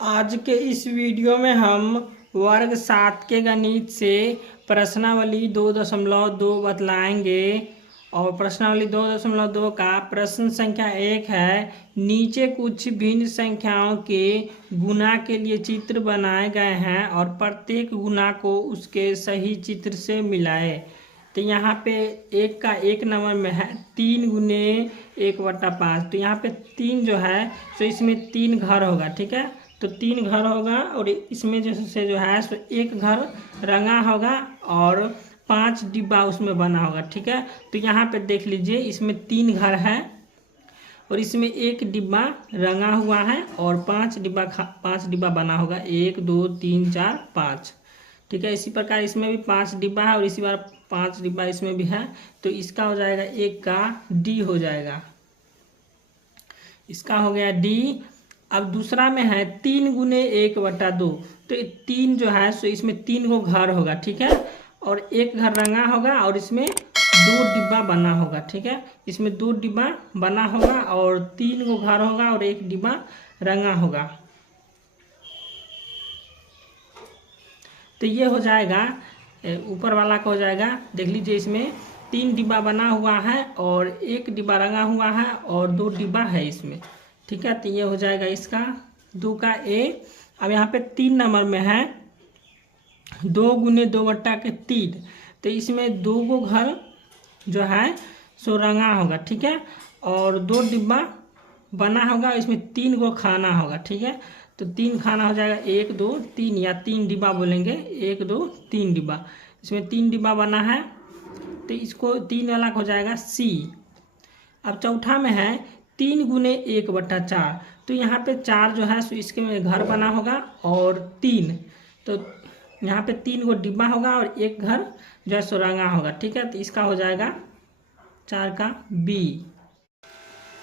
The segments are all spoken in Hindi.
आज के इस वीडियो में हम वर्ग 7 के गणित से प्रश्नावली 2.2 बतलाएंगे। और प्रश्नावली 2.2 का प्रश्न संख्या 1 है। नीचे कुछ भिन्न संख्याओं के गुणा के लिए चित्र बनाए गए हैं और प्रत्येक गुणा को उसके सही चित्र से मिलाए। तो यहाँ पे एक का एक नंबर में है 3 गुने 1/5। तो यहाँ पे 3 जो है तो इसमें 3 घर होगा, ठीक है। तो 3 घर होगा और इसमें जो है सो एक घर रंगा होगा और 5 डिब्बा उसमें बना होगा, ठीक है। तो यहाँ पे देख लीजिए इसमें 3 घर है और इसमें एक डिब्बा रंगा हुआ है और 5 डिब्बा बना होगा, 1 2 3 4 5, ठीक है। इसी प्रकार इसमें भी 5 डिब्बा है और इसी बार 5 डिब्बा इसमें भी है। तो इसका हो जाएगा एक का डी हो जाएगा, इसका हो गया डी। अब दूसरा में है 3 गुने 1/2। तो 3 जो है सो इसमें 3 को घर होगा, ठीक है, और एक घर रंगा होगा और इसमें 2 डिब्बा बना होगा, ठीक है। इसमें 2 डिब्बा बना होगा और 3 को घर होगा और एक डिब्बा रंगा होगा। तो ये हो जाएगा ऊपर वाला का हो जाएगा। देख लीजिए इसमें 3 डिब्बा बना हुआ है और एक डिब्बा रंगा हुआ है और 2 डिब्बा है इसमें, ठीक है। तो ये हो जाएगा इसका 2 का ए। अब यहाँ पे 3 नंबर में है 2 गुने 2/3। तो इसमें 2 को घर जो है सो रंगा होगा, ठीक है, और 2 डिब्बा बना होगा, इसमें 3 को खाना होगा, ठीक है। तो 3 खाना हो जाएगा, 1 2 3 या 3 डिब्बा बोलेंगे, 1 2 3 डिब्बा। इसमें 3 डिब्बा बना है तो इसको 3 वाला हो जाएगा सी। अब चौथा में है 3 गुने 1/4। तो यहाँ पे 4 जो है सो इसके में घर बना होगा और 3, तो यहाँ पे 3 को डिब्बा होगा और एक घर जो है सो रंगा होगा, ठीक है। तो इसका हो जाएगा 4 का बी।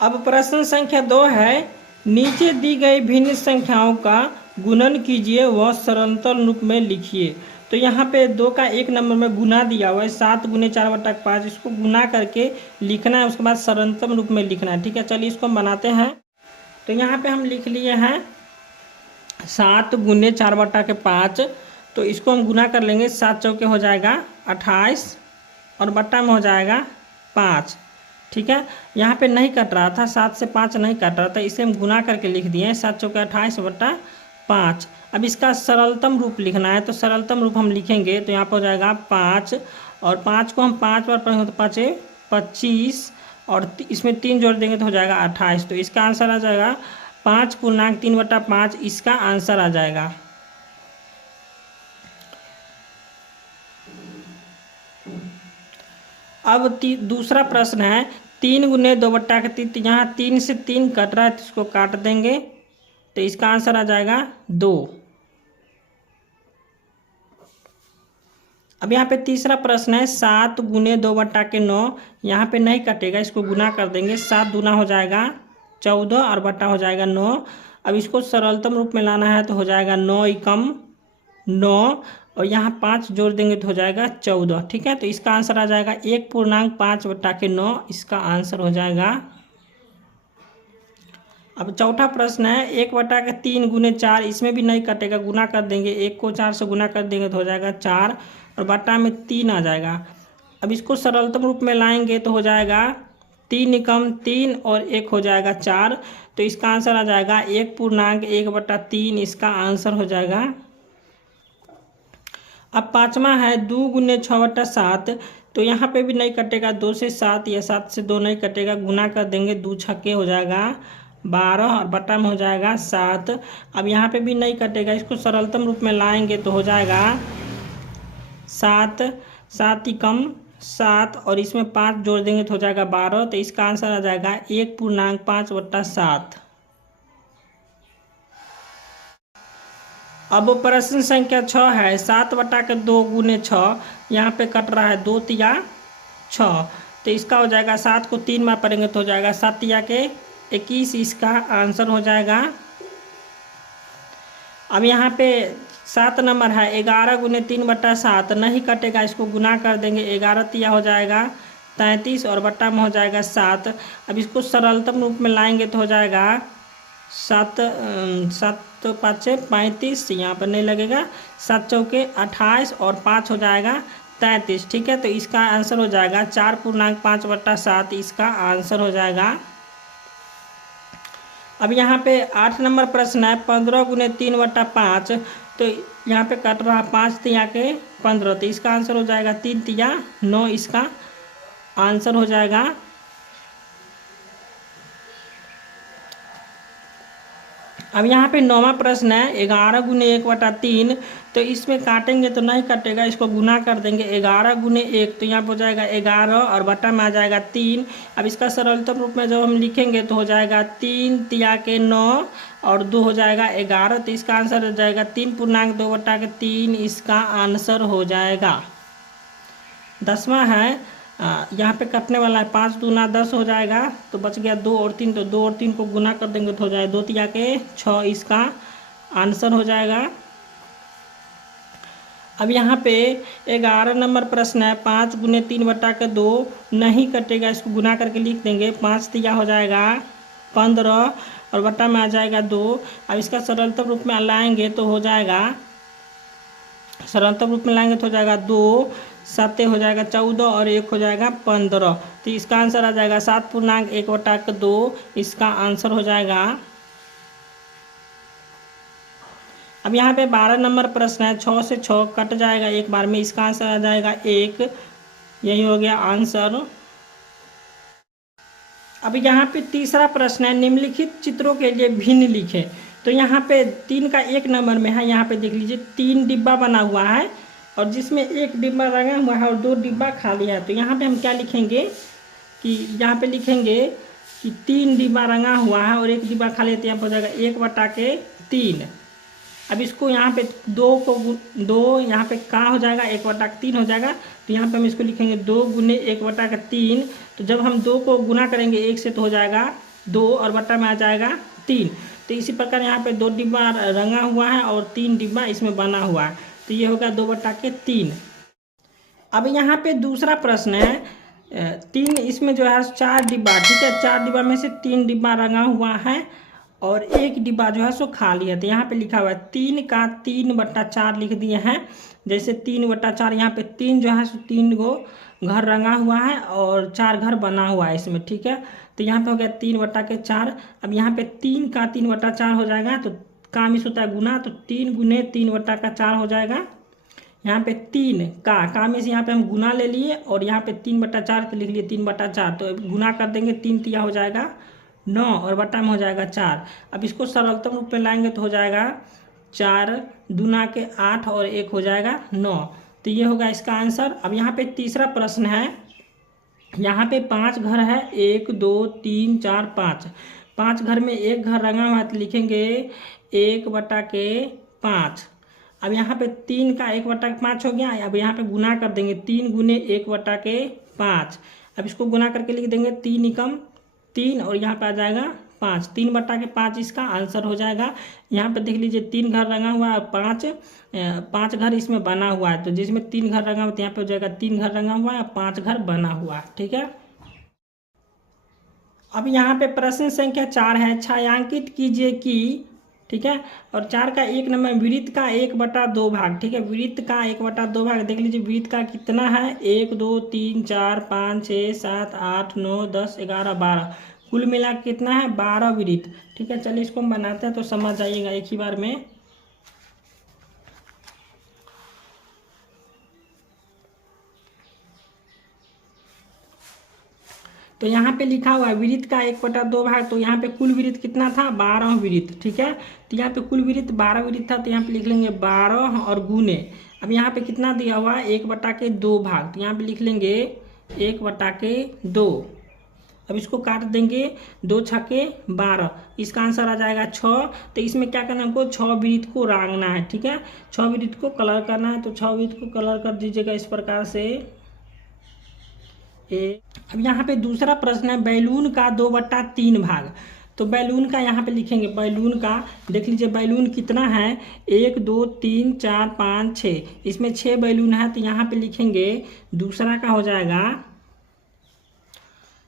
अब प्रश्न संख्या 2 है। नीचे दी गई भिन्न संख्याओं का गुणन कीजिए व सरलतल रूप में लिखिए। तो यहाँ पे 2 का एक नंबर में गुना दिया हुआ है 7 गुने 4/5। इसको गुना करके लिखना है, उसके बाद सरलतम रूप में लिखना है, ठीक है। चलिए इसको हम बनाते हैं। तो यहाँ पे हम लिख लिए हैं 7 गुने 4/5। तो इसको हम गुना कर लेंगे, 7 चौके हो जाएगा 28 और बट्टा में हो जाएगा 5, ठीक है। यहाँ पे नहीं कट रहा था, 7 से 5 नहीं कट रहा था, इसे हम गुना करके लिख दिए हैं 7 चौके 28/5। अब इसका सरलतम रूप लिखना है, तो सरलतम रूप हम लिखेंगे तो यहाँ पर हो जाएगा 5 और 5 को हम 5 बार पढ़ेंगे तो 5 25 और इसमें 3 जोड़ देंगे तो हो जाएगा 28। तो इसका आंसर आ जाएगा 5 पूर्णांक 3/5, इसका आंसर आ जाएगा। अब दूसरा प्रश्न है 3 गुने 2/3। यहाँ 3 से 3 कट रहा है तो इसको काट देंगे, तो इसका आंसर आ जाएगा 2। अब यहाँ पे तीसरा प्रश्न है 7 गुने 2/9। यहाँ पे नहीं कटेगा, इसको गुना कर देंगे, 7 दूना हो जाएगा 14 और बट्टा हो जाएगा 9। अब इसको सरलतम रूप में लाना है तो हो जाएगा 9 एकम 9 और यहाँ 5 जोड़ देंगे तो हो जाएगा 14, ठीक है। तो इसका आंसर आ जाएगा 1.5/9, इसका आंसर हो जाएगा। अब चौथा प्रश्न है 1/3 गुने 4। इसमें भी नहीं कटेगा, गुना कर देंगे, 1 को 4 से गुना कर देंगे तो हो जाएगा 4 और बट्टा में 3 आ जाएगा। अब इसको सरलतम रूप में लाएंगे तो हो जाएगा 3 एकम 3 और 1 हो जाएगा 4। तो इसका आंसर आ जाएगा 1.1/3, इसका आंसर हो जाएगा। अब पाँचवा है 2 गुने 6/7। तो यहाँ पे भी नहीं कटेगा, 2 से 7 या 7 से 2 नहीं कटेगा, गुना कर देंगे, 2 छक्के हो जाएगा 12 और बट्टा में हो जाएगा 7। अब यहाँ पे भी नहीं कटेगा, इसको सरलतम रूप में लाएंगे तो हो जाएगा 7 7 एकम 7 और इसमें 5 जोड़ देंगे तो हो जाएगा 12। तो इसका आंसर आ जाएगा 1.5/7। अब प्रश्न संख्या 6 है 7/2 गुने 6। यहाँ पे कट रहा है 2 तिया 6। तो इसका हो जाएगा 7 को 3 बार पढ़ेंगे तो हो जाएगा 7 तिया के 21, इसका आंसर हो जाएगा। अब यहाँ पे 7 नंबर है 11 गुने 3/7। नहीं कटेगा, इसको गुना कर देंगे, 11 तिया हो जाएगा 33 और बट्टा में हो जाएगा 7। अब इसको सरलतम रूप में लाएंगे तो हो जाएगा 7 7 5 35, यहाँ पर नहीं लगेगा, 7 चौके 28 और 5 हो जाएगा 33। ठीक है, तो इसका आंसर हो जाएगा 4.5/7 इसका आंसर हो जाएगा। अब यहाँ पे 8 नंबर प्रश्न है 15 × 3/5, तो यहाँ पे कट रहा 5 तिया के 15, तो इसका आंसर हो जाएगा 3 तिया 9 इसका आंसर हो जाएगा। अब यहाँ पे 9वां प्रश्न है 11 × 1/3, तो इसमें काटेंगे तो नहीं कटेगा, इसको गुना कर देंगे 11 × 1, तो यहाँ पर हो जाएगा 11 और बटा में आ जाएगा 3। अब इसका सरलतम रूप में जब हम लिखेंगे तो हो जाएगा 3 तिया के 9 और 2 हो जाएगा 11, तो इसका आंसर हो जाएगा 3.2/3 इसका आंसर हो जाएगा। 10वां है यहाँ पे कटने वाला है 5 दूना 10 हो जाएगा, तो बच गया 2 और 3, तो 2 और 3 को गुना कर देंगे तो हो जाएगा 2 तिया के 6 इसका आंसर हो जाएगा। अब यहाँ पे 11 नंबर प्रश्न है 5 × 3/2 नहीं कटेगा, इसको गुना करके लिख देंगे, 5 तिया हो जाएगा 15 और बटा में आ जाएगा 2। अब इसका सरलतम रूप में लाएंगे तो हो जाएगा, सरलतम रूप में लाएंगे तो हो जाएगा 2 7 हो जाएगा 14 और 1 हो जाएगा 15, तो इसका आंसर आ जाएगा 7.1/2 इसका आंसर हो जाएगा। अब यहाँ पे 12 नंबर प्रश्न है 6 से 6 कट जाएगा एक बार में, इसका आंसर आ जाएगा 1, यही हो गया आंसर। अब यहाँ पे तीसरा प्रश्न है निम्नलिखित चित्रों के लिए भिन्न लिखें, तो यहाँ पे 3 का 1 नंबर में है, यहाँ पे देख लीजिए 3 डिब्बा बना हुआ है और जिसमें 1 डिब्बा रंगा हुआ है और 2 डिब्बा खाली है, तो यहाँ पे हम क्या लिखेंगे कि यहाँ पे लिखेंगे कि 3 डिब्बा रंगा हुआ है और 1 डिब्बा खाली है, तो यहाँ पर हो जाएगा 1/3। अब इसको यहाँ पे 2 यहाँ पे का हो जाएगा 1/3 हो जाएगा, तो यहाँ पे हम इसको लिखेंगे 2 × 1/3, तो जब हम 2 को गुना करेंगे 1 से तो हो जाएगा 2 और बटा में आ जाएगा 3, तो इसी प्रकार यहाँ पे 2 डिब्बा रंगा हुआ है और 3 डिब्बा इसमें बना हुआ है, तो ये होगा 2/3। अब यहाँ पे दूसरा प्रश्न है 3 इसमें जो है 4 डिब्बा, ठीक है, 4 डिब्बा में से 3 डिब्बा रंगा हुआ है और 1 डिब्बा जो है सो खाली है, तो यहाँ पे लिखा हुआ है 3 का 3/4 लिख दिए हैं, जैसे 3/4 यहाँ पे 3 जो है सो 3 गो घर रंगा हुआ है और 4 घर बना हुआ है इसमें, ठीक है, तो यहाँ पे हो गया 3/4। अब यहाँ पे 3 का 3/4 हो जाएगा, तो काम इस होता है गुना, तो 3 × 3/4 हो जाएगा। यहाँ पे 3 का में से यहाँ पे हम गुना ले लिए और यहाँ पे 3/4 तो लिख लिए 3/4, तो गुना कर देंगे 3 तिया हो जाएगा 9 और बटा में हो जाएगा 4। अब इसको सरलतम रूप में लाएंगे तो हो जाएगा 4 दूना के 8 और 1 हो जाएगा 9, तो ये होगा इसका आंसर। अब यहाँ पे तीसरा प्रश्न है, यहाँ पे 5 घर है 1 2 3 4 5, 5 घर में 1 घर रंगा हुआ है, तो लिखेंगे 1/5। अब यहाँ पे 3 का 1/5 हो गया, अब यहाँ पे गुना कर देंगे 3 × 1/5। अब इसको गुना करके लिख देंगे 3 × 3 और यहाँ पे आ जाएगा 5, 3/5 इसका आंसर हो जाएगा। यहाँ पे देख लीजिए 3 घर रंगा हुआ है और 5 घर इसमें बना हुआ है, तो जिसमें 3 घर रंगा हुआ है तो यहाँ पे हो जाएगा 3 घर रंगा हुआ है और 5 घर बना हुआ है, ठीक है। अब यहाँ पे प्रश्न संख्या 4 है, छायांकित कीजिए कि, ठीक है, और 4 का 1 नंबर वृत्त का 1/2 भाग, ठीक है, वृत्त का 1/2 भाग, देख लीजिए वृत्त का कितना है 1 2 3 4 5 6 7 8 9 10 11 12, कुल मिला कितना है 12 वृत्त, ठीक है। चलिए इसको हम बनाते हैं तो समझ जाइएगा एक ही बार में। तो यहाँ पे लिखा हुआ है वृत्त का 1/2 भाग, तो यहाँ पे कुल वृत्त कितना था 12 वृत्त, ठीक है, तो यहाँ पे कुल वृत्त 12 वृत्त था, तो यहाँ पे लिख लेंगे 12 और गुने, अब यहाँ पे कितना दिया हुआ है 1/2 भाग, तो यहाँ पे लिख लेंगे 1/2। अब इसको काट देंगे 2 छक्के 12, इसका आंसर आ जाएगा 6। तो इसमें क्या करना है हमको 6 वृत्त को रंगना है, ठीक है, 6 वृत्त को कलर करना है, तो 6 वृत्त को कलर कर दीजिएगा इस प्रकार से। अब यहाँ पे दूसरा प्रश्न है बैलून का 2/3 भाग, तो बैलून का यहाँ पे लिखेंगे, बैलून का देख लीजिए बैलून कितना है 1 2 3 4 5 6, इसमें 6 बैलून है, तो यहाँ पे लिखेंगे दूसरा का हो जाएगा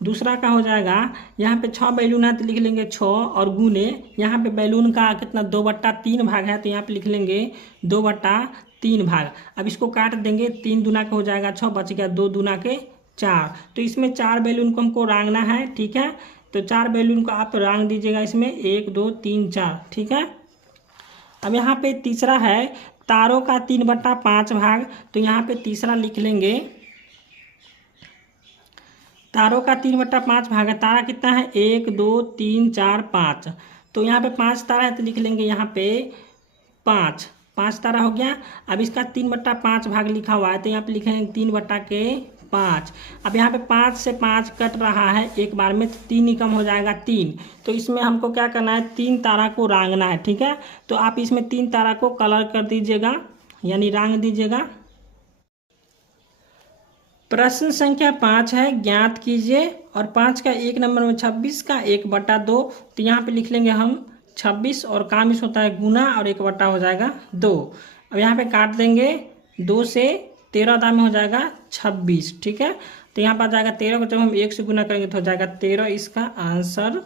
दूसरा का हो जाएगा, यहाँ पे 6 बैलून है तो लिख लेंगे 6 और गुने, यहाँ पे बैलून का कितना 2/3 भाग है तो यहाँ पे लिख लेंगे 2/3 भाग। अब इसको काट देंगे, 3 दूना का हो जाएगा 6, बच गया 2 दूना के 4। तो इसमें 4 बैलून को हमको रंगना है, ठीक है। तो 4 बैलून को आप रंग दीजिएगा इसमें, 1 2 3 4, ठीक है। अब यहाँ पे तीसरा है तारों का 3/5 भाग, तो यहाँ पे तीसरा लिख लेंगे तारों का 3/5 भाग है। तारा कितना है 1 2 3 4 5, तो यहाँ पे 5 तारा है तो लिख लेंगे यहाँ पे 5 तारा हो गया। अब इसका 3/5 भाग लिखा हुआ है तो यहाँ पे लिखेंगे 3/5। अब यहाँ पे 5 से 5 कट रहा है एक बार में, तो 3 ही कम हो जाएगा 3। तो इसमें हमको क्या करना है, 3 तारा को रंगना है, ठीक है। तो आप इसमें 3 तारा को कलर कर दीजिएगा, यानी रंग दीजिएगा। प्रश्न संख्या 5 है, ज्ञात कीजिए। और 5 का 1 नंबर में 26 का 1/2, तो यहाँ पे लिख लेंगे हम 26 और काम इस होता है गुना और 1 हो जाएगा 2। अब यहाँ पे काट देंगे, 2 से 13 दाम में हो जाएगा 26, ठीक है। तो यहाँ पर आ जाएगा 13 को जब हम 1 से गुना करेंगे तो हो जाएगा 13, इसका आंसर।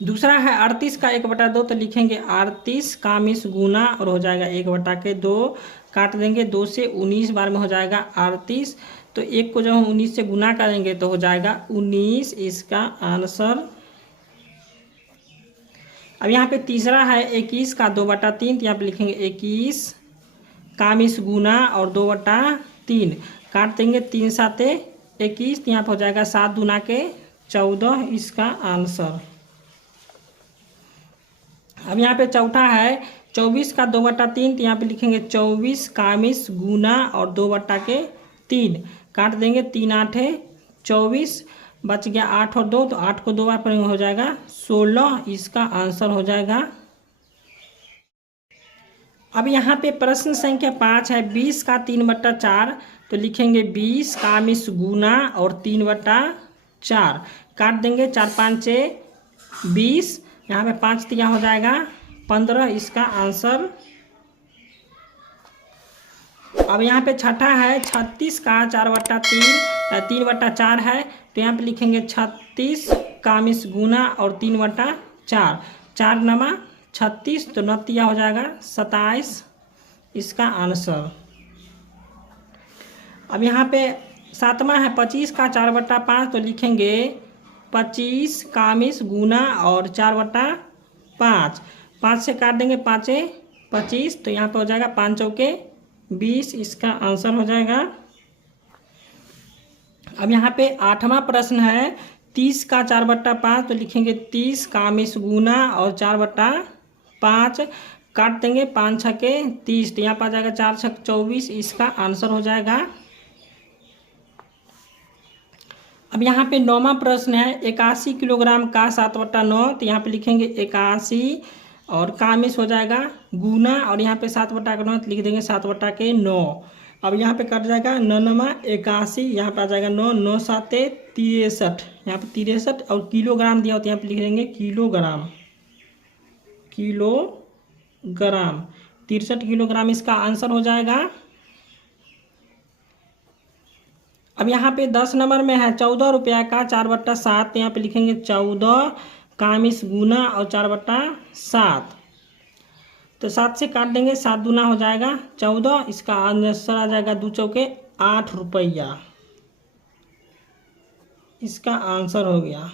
दूसरा है 38 का 1/2, तो लिखेंगे 38 काम इस गुना और हो जाएगा 1/2, काट देंगे, 2 से 19 बार में हो जाएगा 38। तो 1 को जब हम 19 से गुना करेंगे तो हो जाएगा 19, इसका आंसर। अब यहाँ पे तीसरा है 21 का 2/3, तो यहाँ पे लिखेंगे 21 काम इस गुना और 2/3, काट देंगे, 3 7 21, तो यहाँ पे हो जाएगा 7 दूना के 14, इसका आंसर। अब यहाँ पे चौथा है 24 का 2/3, तो यहाँ पे लिखेंगे 24 कामिस गुना और 2/3, काट देंगे, 3 8 24, बच गया 8 और 2, तो 8 को 2 बार पढ़ेंगे हो जाएगा 16, इसका आंसर हो जाएगा। अब यहाँ पे प्रश्न संख्या 5 है 20 का 3/4, तो लिखेंगे 20 कामिस गुना और 3/4, काट देंगे, 4 5 20, यहाँ पे 5 दिया हो जाएगा 15, इसका आंसर। अब यहाँ पे छठा है 36 का 4/3 3/4 है, तो यहाँ पे लिखेंगे 36 कामिस गुना और 3/4, 4 नमा 36, तो 9 दिया हो जाएगा 27, इसका आंसर। अब यहाँ पे सातवां है 25 का 4/5, तो लिखेंगे 25 कामिस गुना और 4/5, 5 से काट देंगे, 5 25, तो यहाँ पे हो जाएगा 5 चौके 20, इसका आंसर हो जाएगा। अब यहाँ पे 8वां प्रश्न है 30 का 4/5, तो लिखेंगे 30 कामिस गुना और 4/5, काट देंगे, 5 छके 30, तो यहाँ पर आ जाएगा 4 छक 24, इसका आंसर हो जाएगा। अब यहाँ पे 9वां प्रश्न है 81 किलोग्राम का 7/9, तो यहाँ पे लिखेंगे 81 और कामिस हो जाएगा गुना और यहाँ पे 7/9 लिख देंगे 7/9। अब यहाँ पे कट जाएगा 9 नमा 81, यहाँ पे आ जाएगा 9 9 7 63, यहाँ पे 63 और किलोग्राम दिया हो तो यहाँ पे लिख देंगे किलोग्राम 63 किलोग्राम, इसका आंसर हो जाएगा। अब यहाँ पे 10 नंबर में है 14 रुपया का 4/7, तो यहाँ पे लिखेंगे 14 कामिस गुना और 4/7, तो 7 से काट देंगे, 7 दूना हो जाएगा 14, इसका आंसर आ जाएगा 2 चौके 8 रुपया, इसका आंसर हो गया।